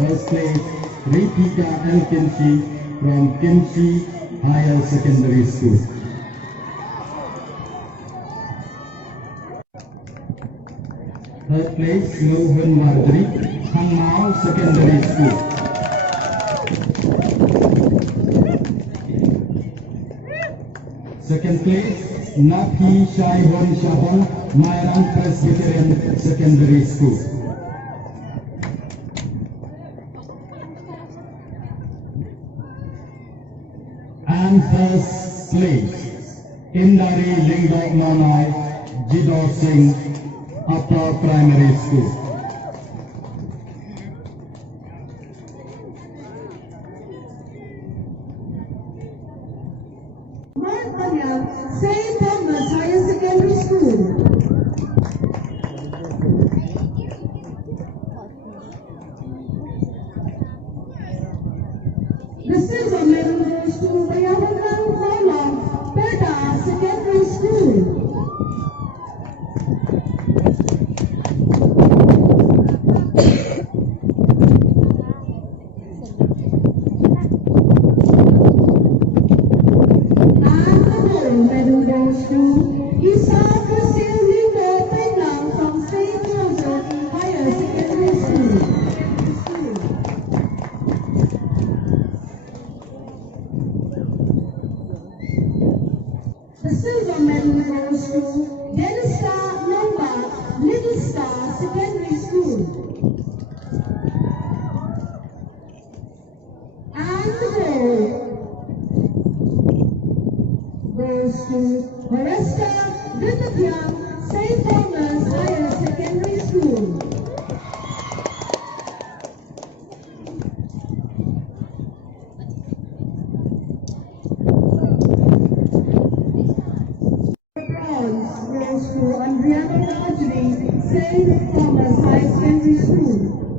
First place, Ritika L. Kimchi from Kimchi Higher Secondary School. Third place, Lohan Marjorie, Hangmao Secondary School. Second place, Nafi Shaihon Shahon, Mairang Presbyterian Secondary School. And first place, Indari Lingdo Manai, Jidor Singh, Upper Primary School. Mairang, St. Thomas Higher Secondary School. The silver medal goes to Mairang Holland, Peta Secondary School. The silver medal goes to Denista Nova, Little Star Secondary School. And the gold goes to Maresta Vidyavyam, St. Thomas Higher Secondary School. Goes to Andriana Marjorie, St. Thomas High Secondary School.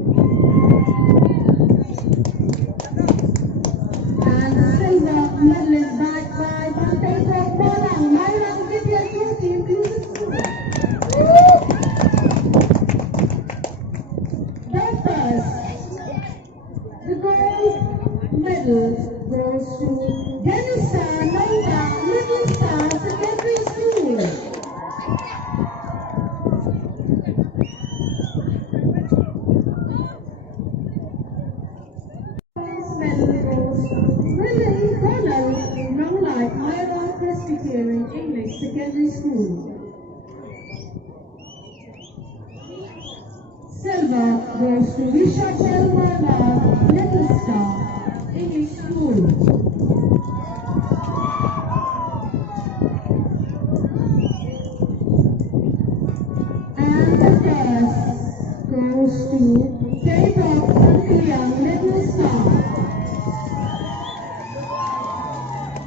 And the silver medal is backed by Bante from Mairang, Mairang Vidya Jyoti Inclusive School. But first, the gold medal goes to Denisa Nova, Little Star Secondary School. Mairang Presbyterian English Secondary School. Silver goes to Visha Chelmana, Little Star English School. And the first goes to St. Young Little Star.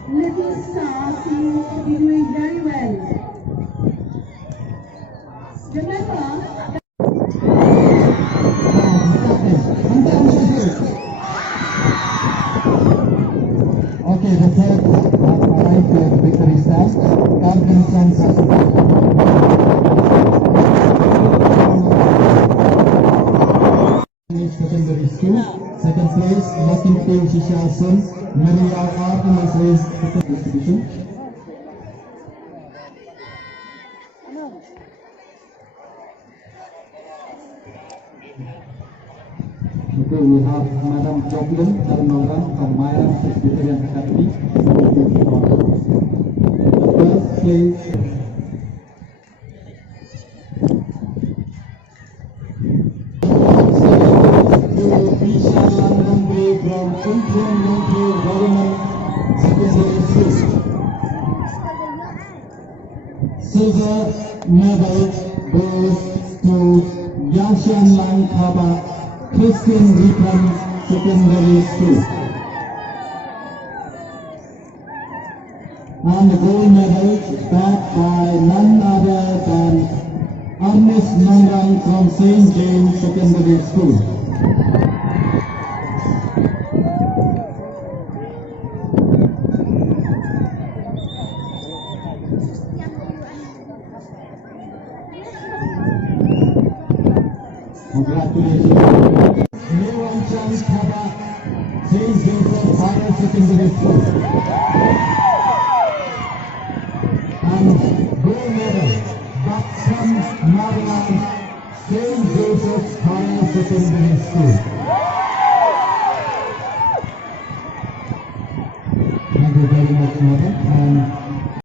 Little Star seems to be doing very well. Remember, Okay, the third arrived to the victory stand. Jingsam Secondary School. Second place, Lakin Ping Shishasun, Mairang Art and Science Distribution. Okay, we have Madam Joplin Mairang from Mairang Presbyterian Academy. The first place, from Indian Government Secondary School. Silver medal goes to Yashan Lang Thaba, Christian Recon Secondary School. And the gold medal backed by none other than Ernest Mairang from St. James Secondary School. Congratulations. St. Joseph Higher Secondary School. And gold medal, Jingsam Mairang, St. Joseph Higher Secondary School. Thank you very much, Mother. And